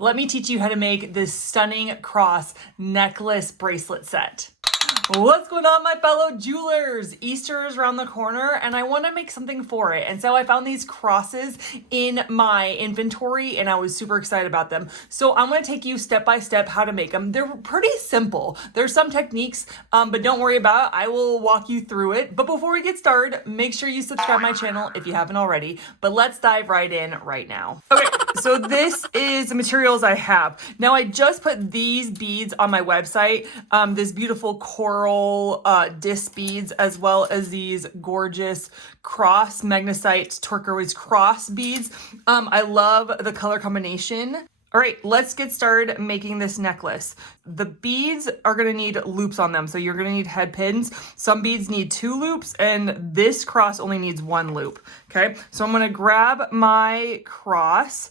Let me teach you how to make this stunning cross necklace bracelet set. What's going on, my fellow jewelers? Easter is around the corner and I want to make something for it. And so I found these crosses in my inventory and I was super excited about them. So I'm going to take you step by step how to make them. They're pretty simple. There's some techniques, but don't worry about it. I will walk you through it. But before we get started, make sure you subscribe to my channel if you haven't already. But let's dive right in right now. Okay, so this is the materials I have. Now I just put these beads on my website, this beautiful coral disc beads, as well as these gorgeous cross magnesite turquoise cross beads. I love the color combination. All right, let's get started making this necklace. The beads are gonna need loops on them, so you're gonna need head pins. Some beads need 2 loops, and this cross only needs 1 loop, okay? So I'm gonna grab my cross.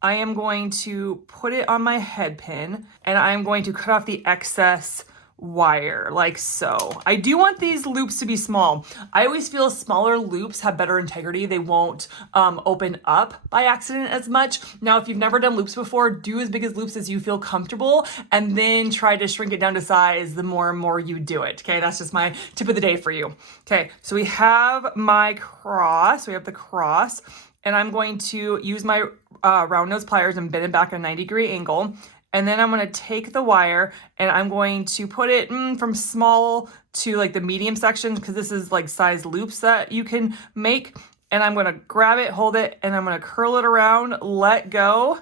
I am going to put it on my head pin, and I'm going to cut off the excess wire like so. I do want these loops to be small. I always feel smaller loops have better integrity. They won't open up by accident as much. Now, if you've never done loops before, do as big as loops as you feel comfortable and then try to shrink it down to size the more and more you do it. Okay, that's just my tip of the day for you. Okay, so we have my cross. We have the cross, and I'm going to use my round nose pliers and bend it back at a 90-degree angle. And then I'm going to take the wire and I'm going to put it from small to like the medium section, because this is like size loops that you can make. And I'm going to grab it, hold it, and I'm going to curl it around, let go,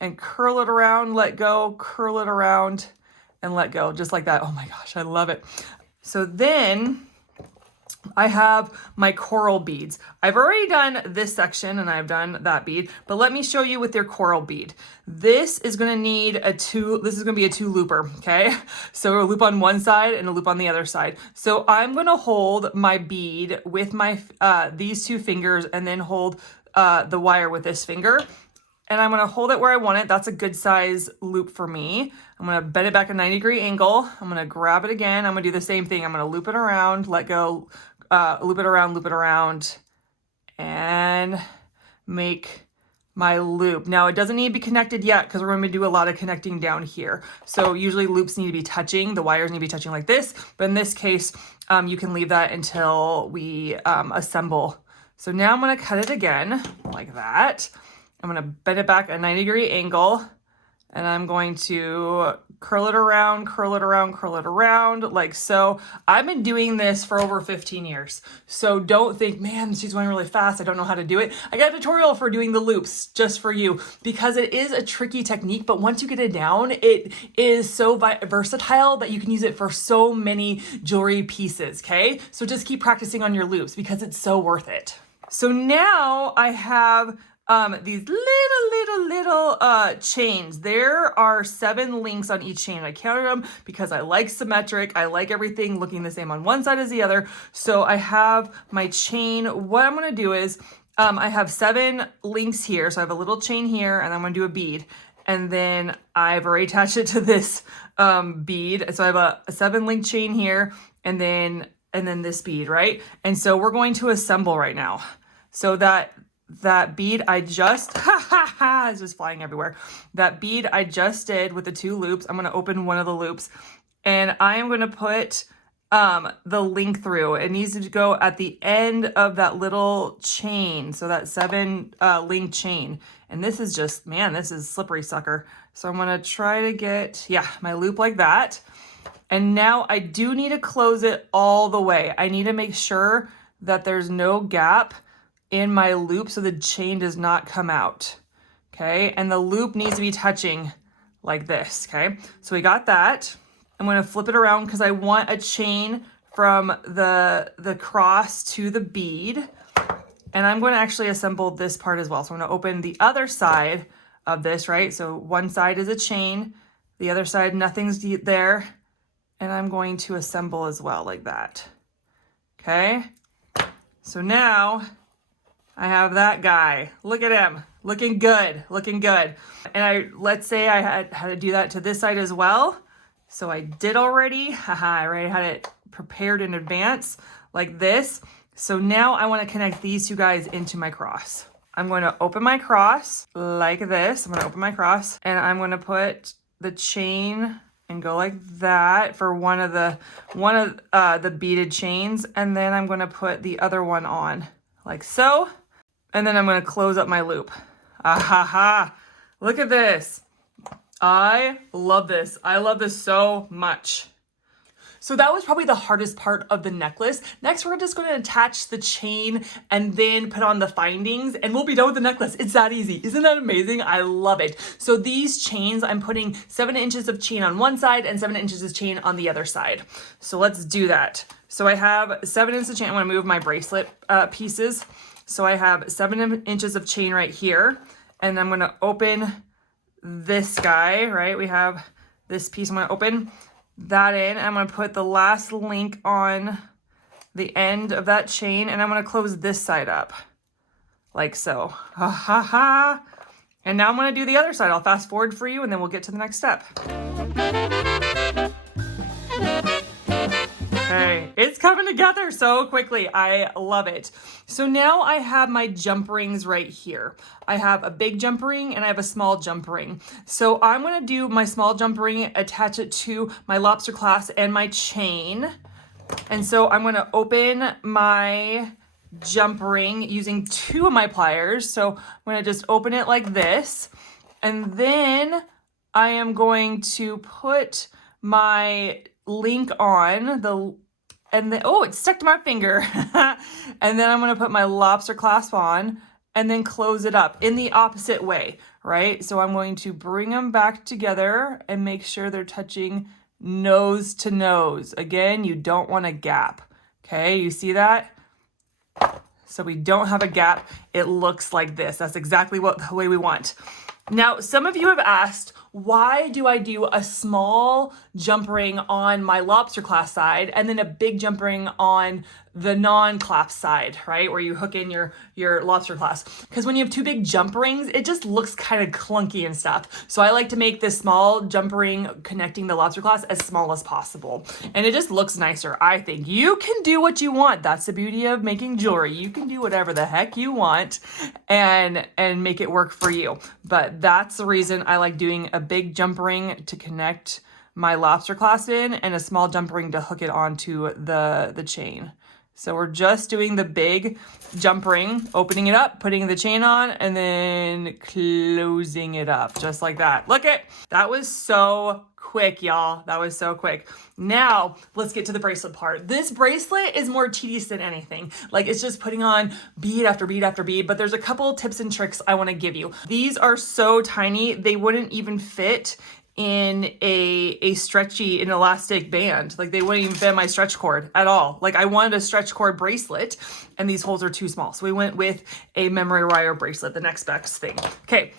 and curl it around, let go, curl it around, and let go, just like that. Oh my gosh, I love it. So then I have my coral beads. I've already done this section and I've done that bead, but let me show you with your coral bead. This is going to need this is going to be a 2 looper. Okay. So a loop on one side and a loop on the other side. So I'm going to hold my bead with my, these 2 fingers, and then hold, the wire with this finger. And I'm going to hold it where I want it. That's a good size loop for me. I'm going to bend it back a 90-degree angle. I'm going to grab it again. I'm going to do the same thing. I'm going to loop it around, let go, loop it around, and make my loop. Now, it doesn't need to be connected yet because we're going to do a lot of connecting down here. So usually loops need to be touching. The wires need to be touching like this. But in this case, you can leave that until we assemble. So now I'm going to cut it again like that. I'm going to bend it back a 90-degree angle, and I'm going to curl it around like so. I've been doing this for over 15 years. So don't think, man, she's going really fast, I don't know how to do it. I got a tutorial for doing the loops just for you, because it is a tricky technique, but once you get it down, it is so versatile that you can use it for so many jewelry pieces, okay? So just keep practicing on your loops because it's so worth it. So now I have these little chains. There are 7 links on each chain. I counted them because I like symmetric. I like everything looking the same on one side as the other. So I have my chain. What I'm going to do is, I have 7 links here. So I have a little chain here, and I'm going to do a bead. And then I've already attached it to this, bead. So I have a 7-link chain here, and then this bead, right? And so we're going to assemble right now. So that bead I just, it's just flying everywhere. That bead I just did with the 2 loops, I'm going to open one of the loops, and I am going to put the link through. It needs to go at the end of that little chain. So that 7 link chain. And this is just, man, this is slippery sucker. So I'm going to try to get, my loop like that. And now I do need to close it all the way. I need to make sure that there's no gap in my loop so the chain does not come out. Okay, and the loop needs to be touching like this. Okay, so we got that. I'm going to flip it around because I want a chain from the cross to the bead, and I'm going to actually assemble this part as well. So I'm going to open the other side of this, right? So one side is a chain, the other side nothing's there, and I'm going to assemble as well like that. Okay, so now I have that guy. Look at him. Looking good. And let's say I had to do that to this side as well. So I did already. I already had it prepared in advance like this. So now I want to connect these 2 guys into my cross. I'm going to open my cross like this. I'm going to open my cross and I'm going to put the chain and go like that for one of the beaded chains. And then I'm going to put the other one on like so. And then I'm going to close up my loop. Ah ha ha. Look at this. I love this. I love this so much. So that was probably the hardest part of the necklace. Next, we're just going to attach the chain and then put on the findings and we'll be done with the necklace. It's that easy. Isn't that amazing? I love it. So these chains, I'm putting 7 inches of chain on one side and 7 inches of chain on the other side. So let's do that. So I have 7 inches of chain. I'm going to move my bracelet pieces. So I have 7 inches of chain right here. And I'm going to open this guy, right? We have this piece. I'm going to open that in. I'm going to put the last link on the end of that chain and I'm going to close this side up like so. Ha ha ha. And now I'm going to do the other side. I'll fast forward for you and then we'll get to the next step. Okay, it's coming together so quickly. I love it. So now I have my jump rings right here. I have a big jump ring and I have a small jump ring. So I'm going to do my small jump ring, attach it to my lobster clasp and my chain. And so I'm going to open my jump ring using 2 of my pliers. So I'm going to just open it like this. And then I am going to put my link on and then, oh, it stuck to my finger. And then I'm going to put my lobster clasp on and then close it up in the opposite way, right? So I'm going to bring them back together and make sure they're touching nose to nose. Again, you don't want a gap. Okay, you see that? So we don't have a gap. It looks like this. That's exactly the way we want. Now, some of you have asked, why do I do a small jump ring on my lobster clasp side and then a big jump ring on the non-clasp side, right? Where you hook in your lobster clasp. Because when you have 2 big jump rings, it just looks kind of clunky and stuff. So I like to make this small jump ring connecting the lobster clasp as small as possible. And it just looks nicer, I think. You can do what you want. That's the beauty of making jewelry. You can do whatever the heck you want and make it work for you. But that's the reason I like doing a big jump ring to connect my lobster clasp in and a small jump ring to hook it onto the chain. So we're just doing the big jump ring, opening it up, putting the chain on, and then closing it up just like that. Look it, that was so quick, y'all. That was so quick. Now let's get to the bracelet part. This bracelet is more tedious than anything. Like it's just putting on bead after bead after bead, but there's a couple tips and tricks I want to give you. These are so tiny, they wouldn't even fit in a stretchy and elastic band. Like they wouldn't even fit my stretch cord at all. Like I wanted a stretch cord bracelet and these holes are too small. So we went with a memory wire bracelet, the next best thing. Okay.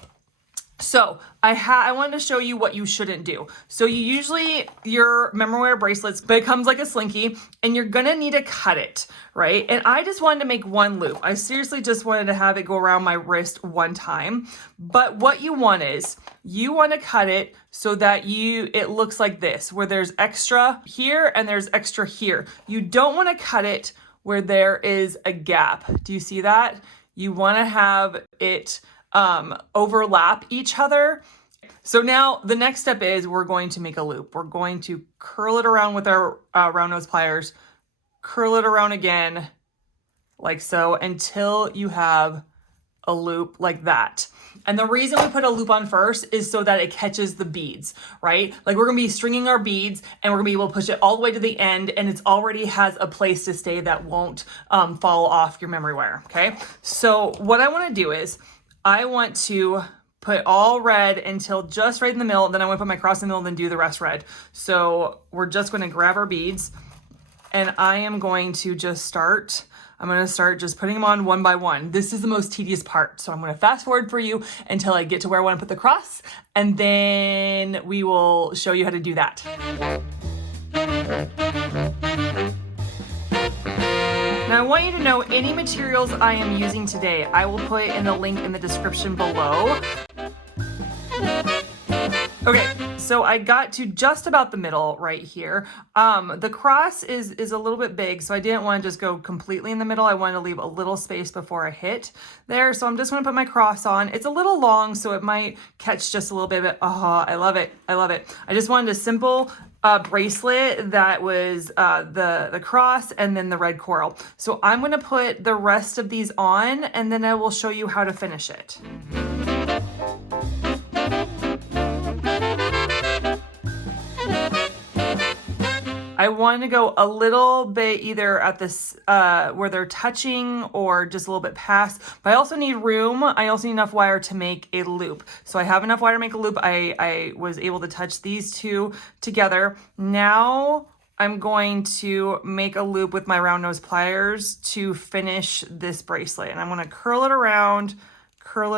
So I wanted to show you what you shouldn't do. So you usually, your memory wire bracelets becomes like a slinky and you're gonna need to cut it, right? And I just wanted to make one loop. I seriously just wanted to have it go around my wrist one time. But what you want is, you want to cut it so that it looks like this, where there's extra here and there's extra here. You don't want to cut it where there is a gap. Do you see that? You want to have it overlap each other. So now the next step is we're going to make a loop. We're going to curl it around with our round nose pliers, curl it around again like so until you have a loop like that. And the reason we put a loop on first is so that it catches the beads, right? Like we're gonna be stringing our beads and we're gonna be able to push it all the way to the end and it already has a place to stay that won't fall off your memory wire, okay? So what I wanna do is I want to put all red until just right in the middle, then I want to put my cross in the middle and then do the rest red. So we're just going to grab our beads and I am going to just start. I'm going to start just putting them on one by one. This is the most tedious part. So I'm going to fast forward for you until I get to where I want to put the cross and then we will show you how to do that. Now I want you to know any materials I am using today, I will put in the link in the description below. Okay, So I got to just about the middle right here. The cross is a little bit big, so I didn't want to just go completely in the middle. I wanted to leave a little space before I hit there. So I'm just going to put my cross on. It's a little long, so it might catch just a little bit of it. Oh, I love it. I love it. I just wanted a simple bracelet that was the cross and then the red coral. So I'm going to put the rest of these on, and then I will show you how to finish it. I want to go a little bit either at this where they're touching or just a little bit past, but I also need room. I also need enough wire to make a loop. So I have enough wire to make a loop. I was able to touch these two together. Now I'm going to make a loop with my round nose pliers to finish this bracelet. And I'm going to curl it around, and curl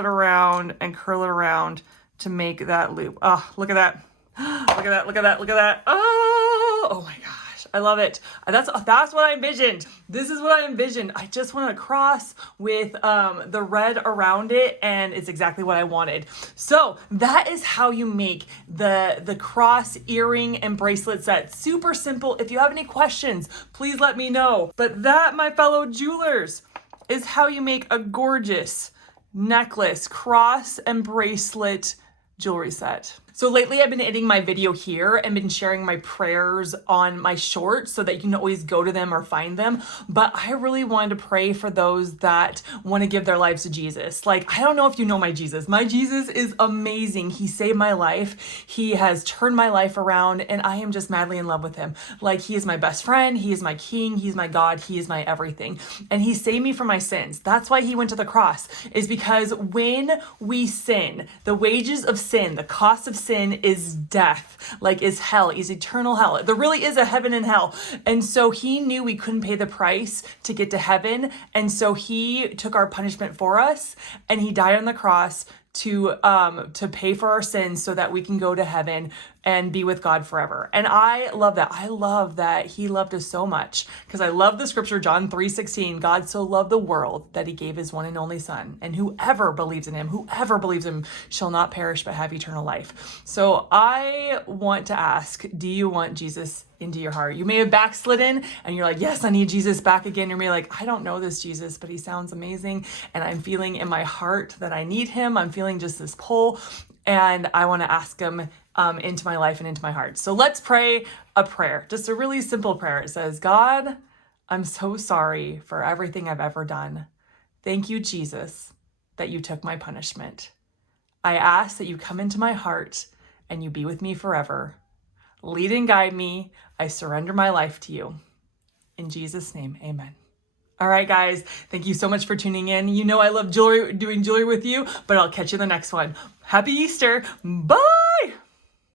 it around to make that loop. Oh, look at that. Look at that, look at that, look at that. Oh my gosh, I love it. That's what I envisioned. This is what I envisioned. I just want a cross with the red around it, and it's exactly what I wanted. So that is how you make the cross earring and bracelet set. Super simple. If you have any questions, please let me know. But that, my fellow jewelers, is how you make a gorgeous necklace, cross, and bracelet jewelry set. So lately I've been editing my video here and been sharing my prayers on my shorts so that you can always go to them or find them. But I really wanted to pray for those that want to give their lives to Jesus. Like, I don't know if you know my Jesus. My Jesus is amazing. He saved my life. He has turned my life around, and I am just madly in love with him. Like, he is my best friend. He is my king. He's my God. He is my everything. And he saved me from my sins. That's why he went to the cross, is because when we sin, the wages of sin, the cost of sin is death, like is hell, is eternal hell. There really is a heaven and hell. And so he knew we couldn't pay the price to get to heaven. And so he took our punishment for us, and he died on the cross to pay for our sins so that we can go to heaven and be with God forever. And I love that. I love that he loved us so much, because I love the scripture, John 3:16, God so loved the world that he gave his one and only son, and whoever believes in him shall not perish but have eternal life. So I want to ask, do you want Jesus into your heart? You may have backslidden and you're like, yes, I need Jesus back again. You're like, I don't know this Jesus, but he sounds amazing. And I'm feeling in my heart that I need him. I'm feeling just this pull, and I want to ask him into my life and into my heart. So let's pray a prayer, just a really simple prayer. It says, God, I'm so sorry for everything I've ever done. Thank you, Jesus, that you took my punishment. I ask that you come into my heart and you be with me forever. Lead and guide me. I surrender my life to you. In Jesus' name, amen. All right, guys, thank you so much for tuning in. You know I love doing jewelry with you, but I'll catch you in the next one. Happy Easter. Bye.